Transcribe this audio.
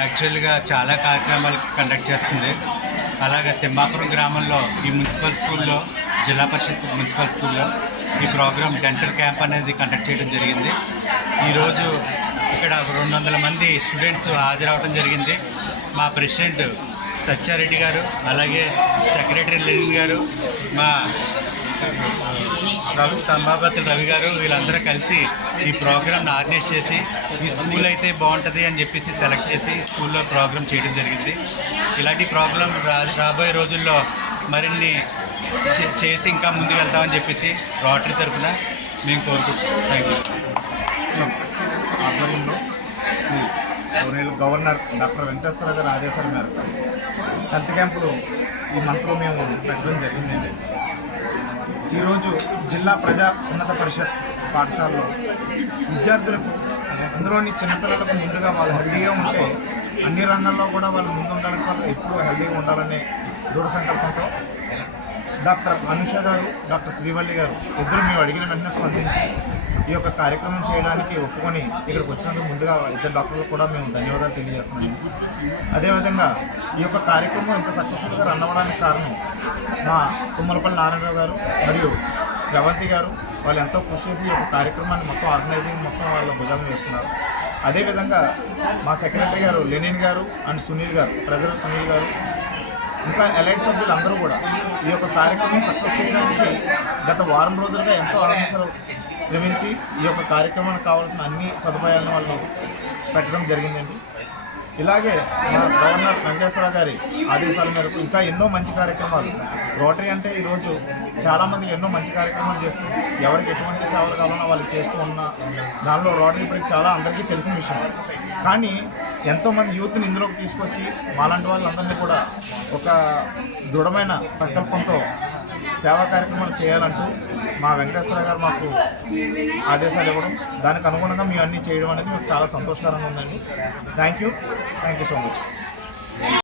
యాక్చువల్గా చాలా కార్యక్రమాలు కండక్ట్ చేస్తుంది. అలాగే తిమ్మాపురం గ్రామంలో ఈ మున్సిపల్ స్కూల్లో, జిల్లా పరిషత్ మున్సిపల్ స్కూల్లో ఈ ప్రోగ్రాం డెంటల్ క్యాంప్ అనేది కండక్ట్ చేయడం జరిగింది. ఈరోజు ఇక్కడ 200 మంది స్టూడెంట్స్ హాజరవడం జరిగింది. మా ప్రెసిడెంట్ సత్యారెడ్డి గారు, అలాగే సెక్రటరీ లెనిన్ గారు, మా తంబాబతుల రవి గారు, వీళ్ళందరూ కలిసి ఈ ప్రోగ్రామ్ని ఆర్గనైజ్ చేసి ఈ స్కూల్ అయితే బాగుంటుంది అని చెప్పేసి సెలెక్ట్ చేసి ఈ స్కూల్లో ప్రోగ్రామ్ చేయడం జరిగింది. ఇలాంటి ప్రోగ్రాం రాబోయే రోజుల్లో మరిన్ని చేసి ఇంకా ముందుకు వెళ్తామని చెప్పేసి రోటరీ తరఫున మేము కోరుకుంటున్నాం. Thank you. ఆధ్వర్యంలో శ్రీ గవర్నర్ డాక్టర్ వెంకటేశ్వర గారి ఆదేశాల మేరకు హెల్త్ క్యాంపులు ఈ మంత్లో మేము పెట్టడం జరిగిందండి. ఈరోజు జిల్లా ప్రజా ఉన్నత పరిషత్ పాఠశాలలో విద్యార్థులకు, అందులోని చిన్నపిల్లలకు ముందుగా వాళ్ళు హెల్తీగా ఉంటే అన్ని రంగాల్లో కూడా వాళ్ళు ముందు ఉండడానికి, వాళ్ళు ఎప్పుడూ హెల్తీగా ఉండాలనే దృఢ సంకల్పంతో డాక్టర్ అనుష గారు, డాక్టర్ శ్రీవల్లి గారు ఇద్దరు మేము అడిగిన వెంటనే స్పందించి ఈ యొక్క కార్యక్రమం చేయడానికి ఒప్పుకొని ఇక్కడికి వచ్చినందుకు ముందుగా ఇద్దరు డాక్టర్లకు కూడా మేము ధన్యవాదాలు తెలియజేస్తున్నాము. అదేవిధంగా ఈ యొక్క కార్యక్రమం ఇంత సక్సెస్ఫుల్గా రన్ అవ్వడానికి కారణం మా తుమ్మలపల్లి నారాయణరావు గారు మరియు శ్రవంతి గారు. వాళ్ళు ఎంతో కృషి చేసి ఈ యొక్క కార్యక్రమాన్ని మొత్తం ఆర్గనైజింగ్ మొత్తం వాళ్ళ భుజాలను వేసుకున్నారు. అదేవిధంగా మా సెక్రటరీ గారు లెనిన్ గారు అండ్ సునీల్ గారు, ట్రెజరర్ సునీల్ గారు, ఇంకా ఎలైట్ సభ్యులు అందరూ కూడా ఈ యొక్క కార్యక్రమం సక్సెస్ చేయడానికి గత వారం రోజులుగా ఎంతో ఆర్గనైజర్లు శ్రమించి ఈ యొక్క కార్యక్రమానికి కావాల్సిన అన్ని సదుపాయాలను వాళ్ళు పెట్టడం జరిగిందండి. ఇలాగే మా గవర్నర్ వెంకటేశ్వర గారి ఆదేశాల మేరకు ఇంకా ఎన్నో మంచి కార్యక్రమాలు, రోటరీ అంటే ఈరోజు చాలామందికి ఎన్నో మంచి కార్యక్రమాలు చేస్తూ ఎవరికి ఎటువంటి సేవలు కావాలన్నా వాళ్ళకి చేస్తూ ఉన్న దానిలో రోటరీ ఇప్పటికి చాలా అందరికీ తెలిసిన విషయం. కానీ ఎంతోమంది యూత్ని ఇందులోకి తీసుకొచ్చి మాలాంటి వాళ్ళందరినీ కూడా ఒక దృఢమైన సంకల్పంతో సేవా కార్యక్రమాలు చేయాలంటూ మా వెంకటేశ్వర గారు మాకు ఆదేశాలు ఇవ్వడం, దానికి అనుగుణంగా మేము అన్నీ చేయడం అనేది మాకు చాలా సంతోషకరంగా ఉందండి. Thank you so much.